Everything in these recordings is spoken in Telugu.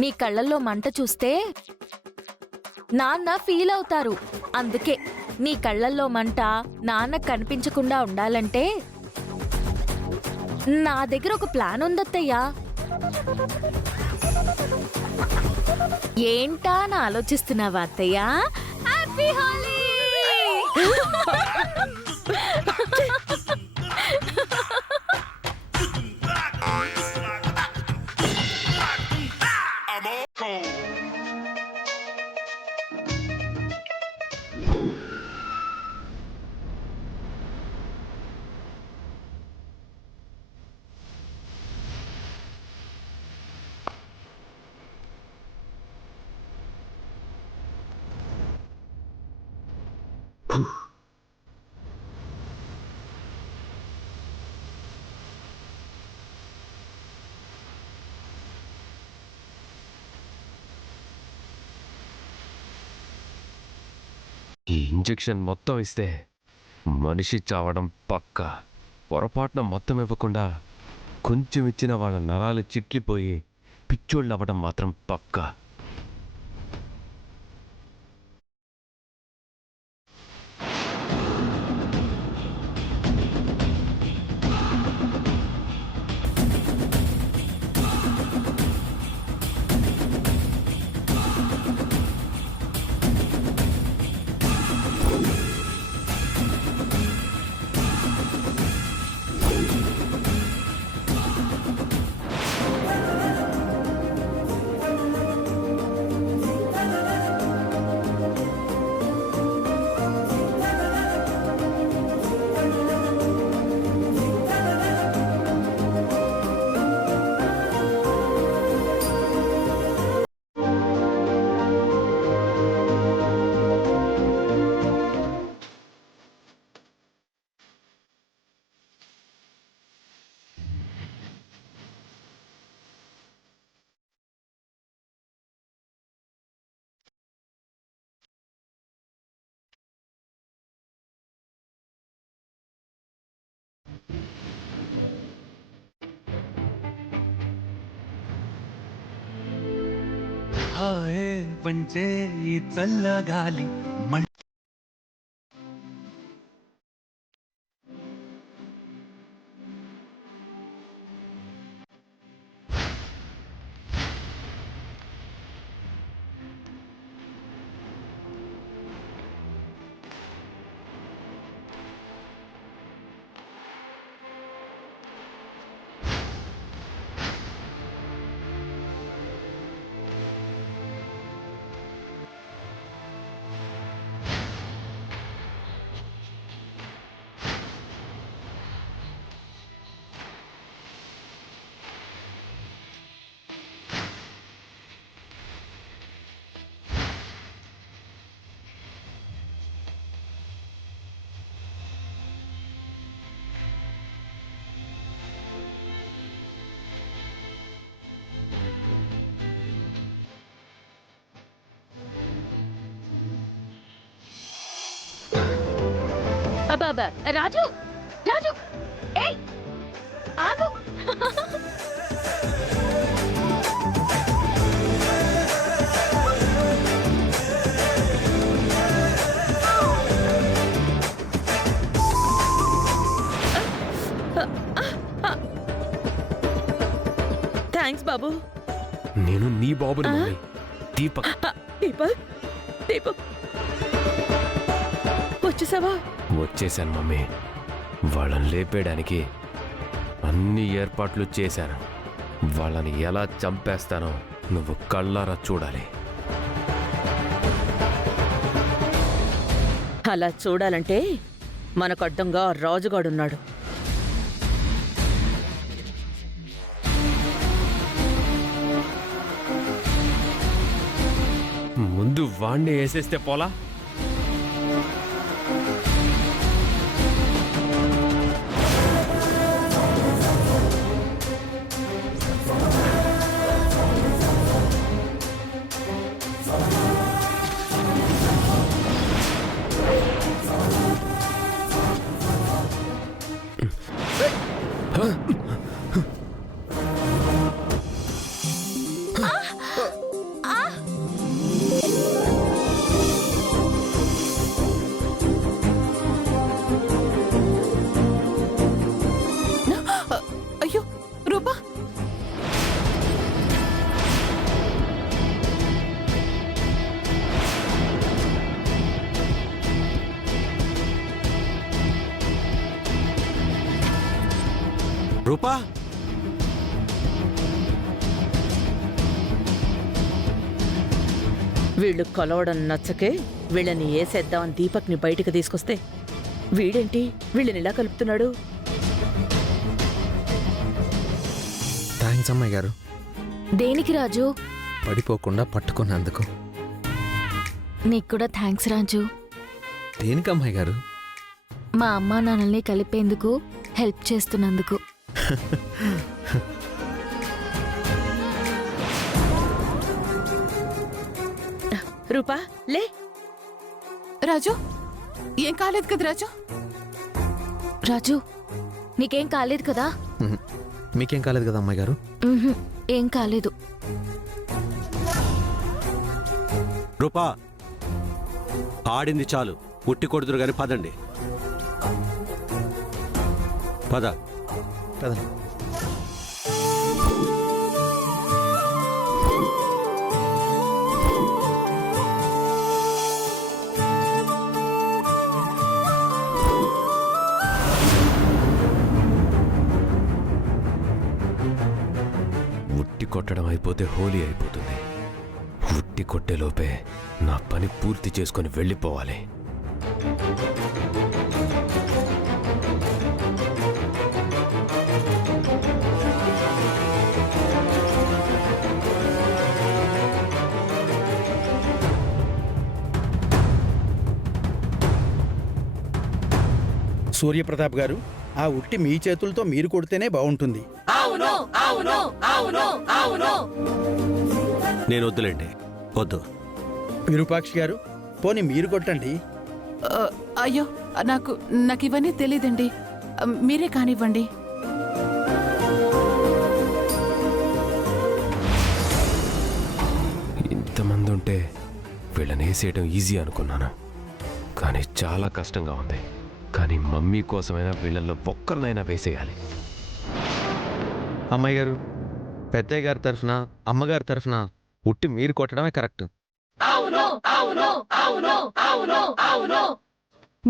నీ కళ్ళల్లో మంట చూస్తే నాన్న ఫీల్ అవుతారు. అందుకే నీ కళ్ళల్లో మంట నాన్న కనిపించకుండా ఉండాలంటే నా దగ్గర ఒక ప్లాన్ ఉందత్తయ్యా. ఏంటా అని ఆలోచిస్తున్నావా అత్తయ్యా? హ్యాపీ హోలీ! ఈ ఇంజెక్షన్ మొత్తం ఇస్తే మనిషి చావడం పక్కా. పొరపాటున మొత్తం ఇవ్వకుండా కొంచెం ఇచ్చిన వాళ్ళ నరాలు చిట్లిపోయి పిచ్చోళ్ళు అవ్వడం మాత్రం పక్కా. हाय पंचे चल्लगाली అబ్బా రాజు, రాజు, ఏయ్ ఆగు. థ్యాంక్స్ బాబు. నేను నీ బాబుని మమ్మీ. దీపక్. దీపక్, దీపక్ వచ్చేసావా? వచ్చేసాను మమ్మీ. వాళ్ళని లేపేయడానికి అన్ని ఏర్పాట్లు చేశాను. వాళ్ళని ఎలా చంపేస్తానో నువ్వు కళ్ళారా చూడాలి. అలా చూడాలంటే మనకు అడ్డంగా రాజుగాడున్నాడు. ముందు వాణ్ణి వేసేస్తే పోలా? రూపా వీళ్ళు కలవడం నచ్చకే వీళ్ళని ఏసేద్దామని దీపక్ని బయటికి తీసుకొస్తే వీడేంటి వీళ్ళని ఇలా కలుపుతున్నాడు? థ్యాంక్స్ అమ్మాయి గారు, దేనికి రాజు? పడిపోకుండా పట్టుకున్నందుకు. నీకు కూడా థ్యాంక్స్ రాజు. దేనికి అమ్మాయి గారు? మా అమ్మా నాన్నల్ని కలిపేందుకు హెల్ప్ చేస్తున్నందుకు. రూపా లే. రాజు, ఏం కాలేదు కదా రాజు? రాజు నీకేం కాలేదు కదా? మీకేం కాలేదు కదా అమ్మాయి గారు? ఉహుం, ఏం కాలేదు. రూపా ఆడింది చాలు, ఉట్టి కొడుతురు గాని పదండి. పద. కదండి. ఉట్టి కొట్టడం అయిపోతే హోలీ అయిపోతుంది. ఉట్టి కొట్టేలోపే నా పని పూర్తి చేసుకొని వెళ్ళిపోవాలి. సూర్యప్రతాప్ గారు, ఆ ఉట్టి మీ చేతులతో మీరు కొడితేనే బాగుంటుంది. నేను వద్దులేండి, వద్దు. విరూపాక్షి గారు, పోనీ మీరు కొట్టండి. అయ్యో, నాకు ఇవన్నీ తెలీదండి. మీరే కానివ్వండి. ఇంతమంది ఉంటే వీళ్ళని వేసేయడం ఈజీ అనుకున్నాను, కానీ చాలా కష్టంగా ఉంది. కానీ మమ్మీ కోసమైనా వీళ్ళల్లో ఒక్కరినైనా వేసేయాలి. అమ్మాయి గారు, పెద్దయ్య గారి తరఫున అమ్మగారి తరఫున ఉట్టి మీరు కొట్టడమే కరెక్ట్.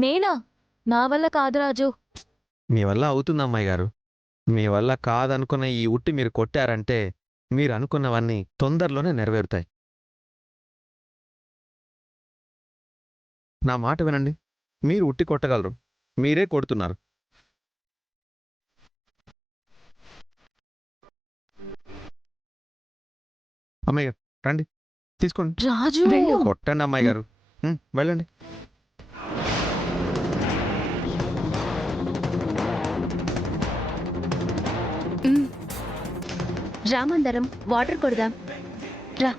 నేనా? నా వల్ల కాదు రాజు. మీ వల్ల అవుతుంది అమ్మాయి గారు. మీ వల్ల కాదనుకున్న ఈ ఉట్టి మీరు కొట్టారంటే మీరు అనుకున్నవన్నీ తొందరలోనే నెరవేరుతాయి. నా మాట వినండి, మీరు ఉట్టి కొట్టగలరు. మీరే కొడుతున్నారు. అమ్మాయి గారు రండి, తీసుకోండి. రాజు కొట్టండి అమ్మాయి గారు, వెళ్ళండి. రామందరం వాటర్ కొడదాం రా.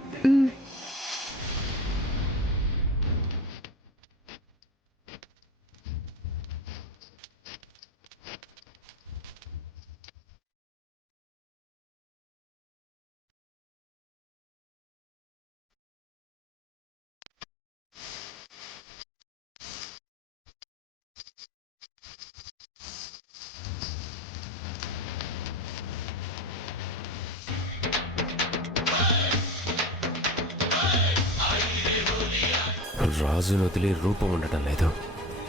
రాజును వదిలి రూపం ఉండటం లేదు,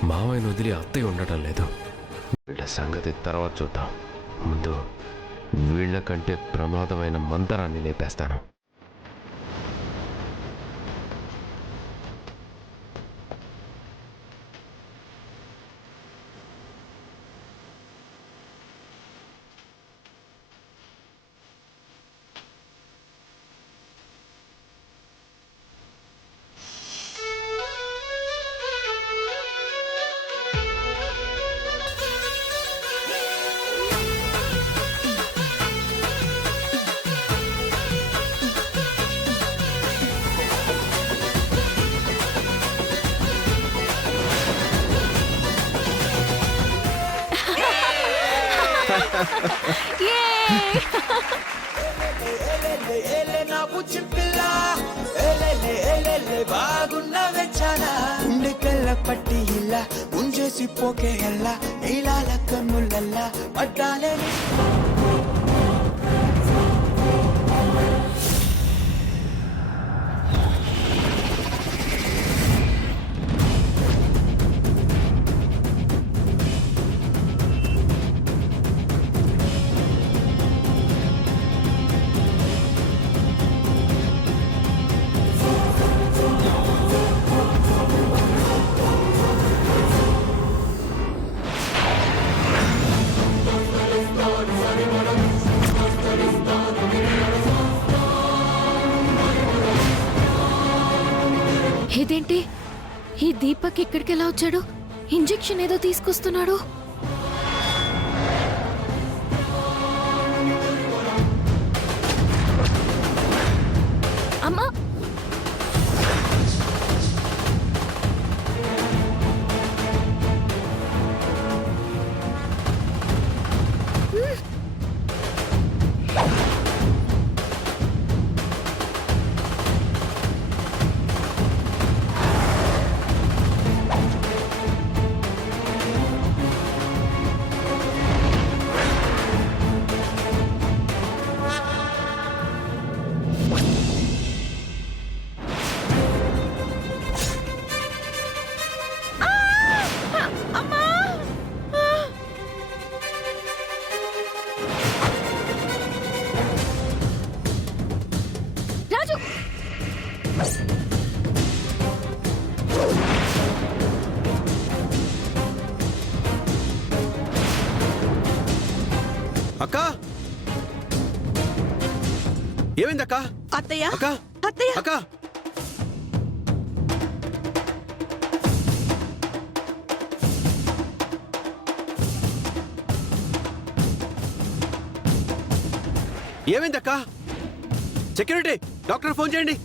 మావయ్యను వదిలి అత్తయ్య ఉండటం లేదు. వీళ్ళ సంగతి తర్వాత చూద్దాం. ముందు వీళ్ళకంటే ప్రమాదమైన మంతరాన్ని లేపేస్తాను. పట్టి ఇలా ఉంచేసి పోకే ఎలా నీలాల కన్నులల్లా పడ్డాలే. ఇదేంటి ఈ దీపక్ ఇక్కడికి ఎలా వచ్చాడు? ఇంజెక్షన్ ఏదో తీసుకొస్తున్నాడు. అమ్మా, రాజు, అక్క ఏమైందక్క? అత్తయ్య, అక్క అత్తయ్య, అక్క ఏమైందక్క? సెక్యూరిటీ, డాక్టర్ ఫోన్ చేయండి.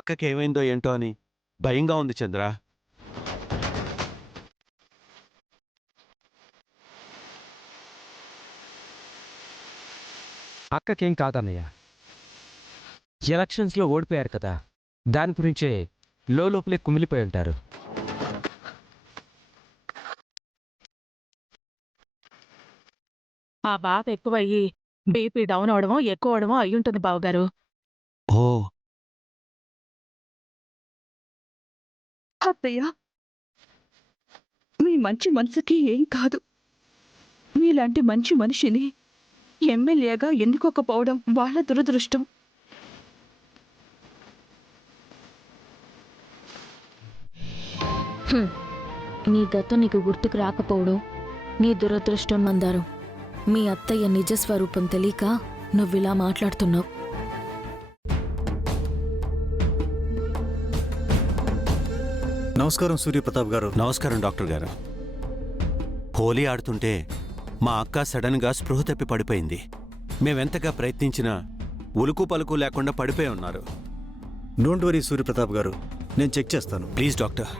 అక్కకి ఏమైందో ఏంటో అని భయంగా ఉంది చంద్ర. అక్కకేం కాదన్నయ్య, ఎలక్షన్స్లో ఓడిపోయారు కదా, దాని గురించే లోపలే కుమిలిపోయి ఉంటారు. ఆ బాధ ఎక్కువయ్యి బీపీ డౌన్ అవడమో ఎక్కువ అవడమో అయ్యుంటుంది బావగారు. ఓ, అత్తయ్య, మీ మంచి మనసుకి ఏం కాదు. మీలాంటి మంచి మనిషిని ఎమ్మెల్యేగా ఎన్నుకోకపోవడం వాళ్ళ దురదృష్టం. నీ గతం నీకు గుర్తుకు రాకపోవడం నీ దురదృష్టం మందారం. మీ అత్తయ్య నిజస్వరూపం తెలియక నువ్విలా మాట్లాడుతున్నావు. నమస్కారం సూర్యప్రతాప్ గారు. నమస్కారం డాక్టర్ గారు. హోలీ ఆడుతుంటే మా అక్క సడన్గా స్పృహ తప్పి పడిపోయింది. మేమెంతగా ప్రయత్నించినా ఉలుకు పలుకు లేకుండా పడిపోయి ఉన్నారు. డోంట్ వరీ సూర్యప్రతాప్ గారు, నేను చెక్ చేస్తాను. Please doctor.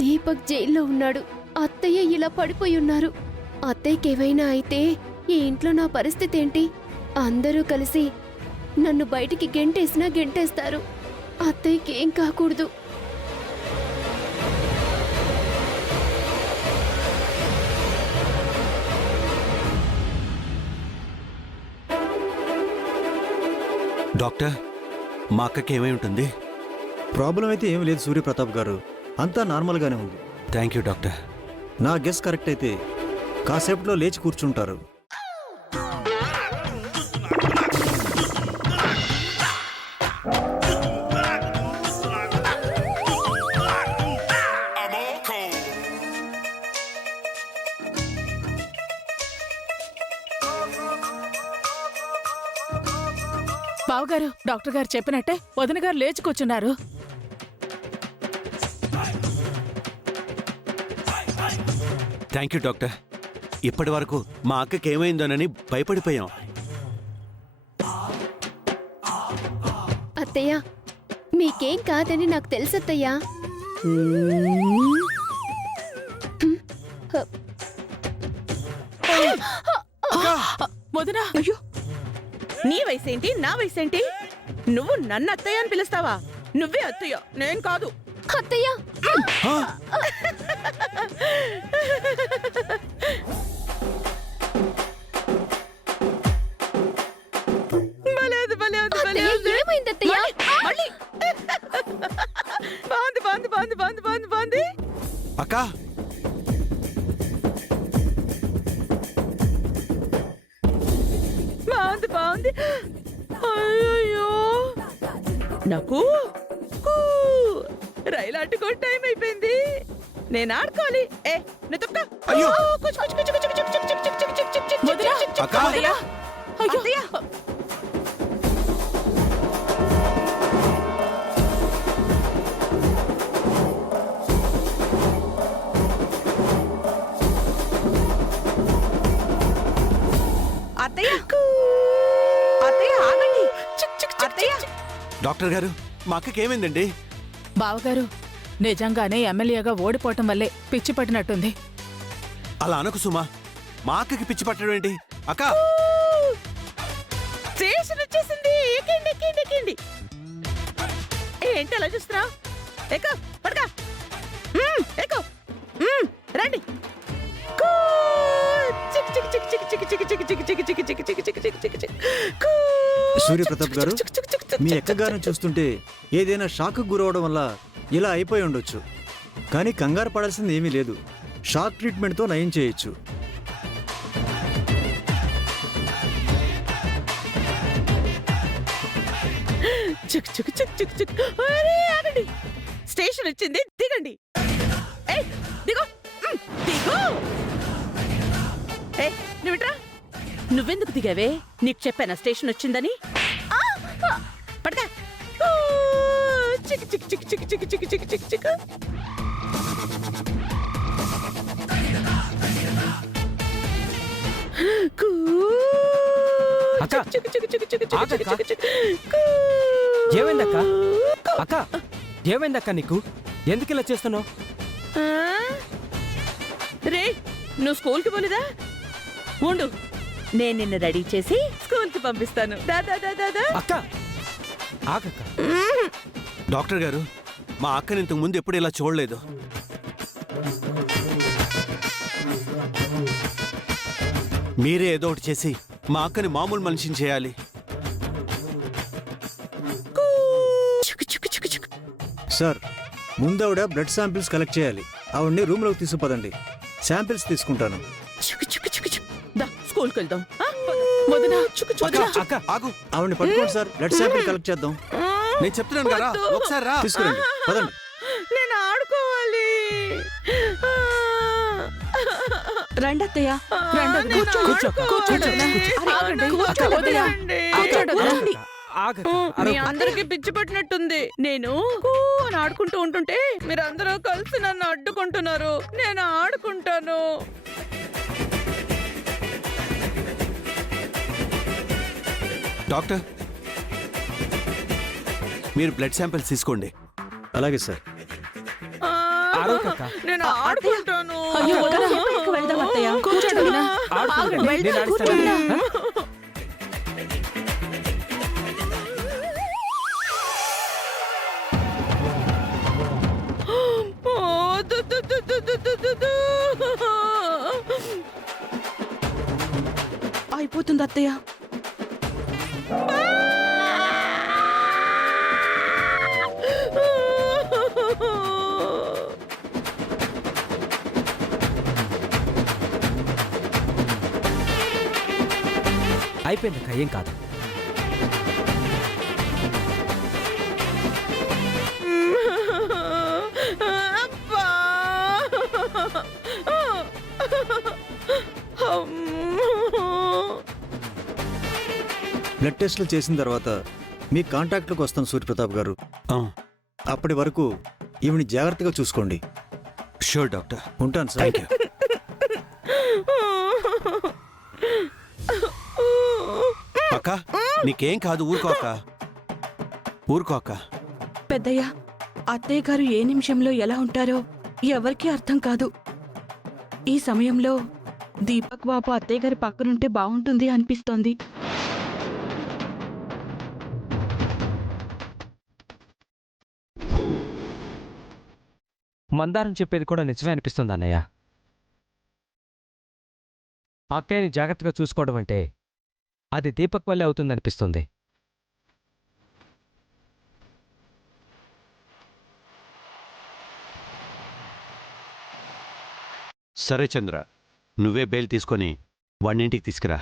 దీపక్ జైల్లో ఉన్నాడు. అత్తయ్య ఇలా పడిపోయి ఉన్నారు. అత్తయ్యకేమైనా అయితే ఈ ఇంట్లో నా పరిస్థితి ఏంటి? అందరూ కలిసి నన్ను బయటికి గెంటేసినా గెంటేస్తారు. అత్తయ్యకి ఏం కాకూడదు. డాక్టర్, మా అక్కకి ఏమై ఉంటుంది? ప్రాబ్లం అయితే ఏమీ లేదు సూర్యప్రతాప్ గారు, అంతా నార్మల్గానే ఉంది. Thank you doctor. నా గెస్ కరెక్ట్ అయితే కాసేపట్లో లేచి కూర్చుంటారు. బావగారు, డాక్టర్ గారు చెప్పినట్టే వదిన గారు లేచి కూర్చున్నారు. Thank you doctor. ఇప్పటి వరకు మా అక్కకి ఏమైందోనని భయపడిపోయాం. అత్తయ్య, మీకేం కాదని నాకు తెలుసత్తయ్యా. వదినా, అయ్యో, నీ వయసేంటి, నా వయసేంటి? నువ్వు నన్ను అత్తయ్య అని పిలుస్తావా? నువ్వే అత్తయ్య, నేను కాదు. అత్తయ్య, ఆ! ఉంది. అయ్యో నాకు రైలు అడ్డుకో టైం అయిపోయింది. నేను ఆడుకోవాలి. ఏ నువ్వు తప్ప. అయ్యో. అక్కా. అత్తయ్య. అత్తయ్య అత్తయ్య ఆగండి. అత్తయ్య. డాక్టర్ గారు మా అక్కకి ఏమైందండి? బావగారు నిజంగానే ఎమ్మెల్యేగా ఓడిపోవటం వల్లే పిచ్చి పట్టినట్టుంది. అలా అనకు సుమా. మా అక్కకి పిచ్చి పట్టడం ఏంటి? అక్క స్టేషన్ వచ్చేసింది. ఎక్కండి ఎక్కండి ఎక్కండి. ఏంటి అలా చూస్తున్నా? ఎక్కు పడక. ఎక్కు రండి. సూర్యప్రతాప్ గారు, మీ ఎక్కగారిని చూస్తుంటే ఏదైనా షాక్ గురవడం వల్ల ఇలా అయిపోయి ఉండొచ్చు. కానీ కంగారు పడాల్సింది ఏమీ లేదు. షాక్ ట్రీట్మెంట్తో నయం చేయొచ్చు. ఆగండి. స్టేషన్ వచ్చింది, దిగండి. దిగో దిగో. నువ్వుట్రా. నువ్వెందుకు దిగావే? నీకు చెప్పానా స్టేషన్ వచ్చిందని? పడక. చిక్ చిక్ చిక్ చిక్ చిక్ చిక్ చిక్ చిక్ చిక్. ఏమైందక్క? అక్క ఏమైందక్క నీకు? ఎందుకు ఇలా చేస్తున్నావు? రే నువ్వు స్కూల్కి పోలేదా? ఉండు, నేను నిన్ను రెడీ చేసి స్కూల్కి పంపిస్తాను. దాదా దాదా. అక్క ఆగక్క. డాక్టర్ గారు మా అక్కని ఇంతకు ముందు ఎప్పుడు ఇలా చూడలేదు. మీరే ఏదో ఒకటి చేసి మా అక్కని మామూలు మనిషిని చేయాలి. సార్, ముందావిడ బ్లడ్ శాంపిల్స్ కలెక్ట్ చేయాలి. ఆవిడ్ని రూమ్లోకి తీసుకుపదండి. శాంపిల్స్ తీసుకుంటాను. స్కూల్కి వెళ్దాం. అక్క ఆగు. ఆవిడ్ని పట్టుకోండి సార్, బ్లడ్ శాంపిల్ కలెక్ట్ చేద్దాం. నేను చెప్తున్నాను కదా, ఒకసారి రా. తీసుకురండి, పదండి. నేను ఆడుకోవాలి. రండి అత్తయ్య. మీ అందరికి పిచ్చి పట్టినట్టుంది. నేను అని ఆడుకుంటూ ఉంటుంటే మీరందరూ కలిసి నన్ను అడ్డుకుంటున్నారు. నేను ఆడుకుంటాను. డాక్టర్ మీరు బ్లడ్ శాంపిల్స్ తీసుకోండి. అలాగే సార్. నేను ఆడుకుంటాను. వెళ్దాం అత్తయ్య. అయిపోతుంది అత్తయ్య. అయిపోయిందక్క, ఏం కాదు. బ్లడ్ టెస్ట్లు చేసిన తర్వాత మీ కాంటాక్ట్లోకి వస్తాను సూర్యప్రతాప్ గారు. అప్పటి వరకు ఈవిని జాగ్రత్తగా చూసుకోండి. Sure doctor. ఉంటాను సార్. Thank you. అక్క నీకేం కాదు, ఊరుకో అక్క. ఊరుకో అక్క. పెద్దయ్య, అత్తయ్య గారు ఏ నిమిషంలో ఎలా ఉంటారో ఎవరికీ అర్థం కాదు. ఈ సమయంలో దీపక్ బాబు అత్తయ్య గారి పక్కనుంటే బాగుంటుంది అనిపిస్తోంది. మందారం చెప్పేది కూడా నిజమే అనిపిస్తుంది అన్నయ్య. అక్కయ్యని జాగ్రత్తగా చూసుకోవడం అంటే అది దీపక్ వల్లే అవుతుందనిపిస్తుంది. సరే చంద్ర, నువ్వే బెయిల్ తీసుకొని వాడిని ఇంటికి తీసుకురా.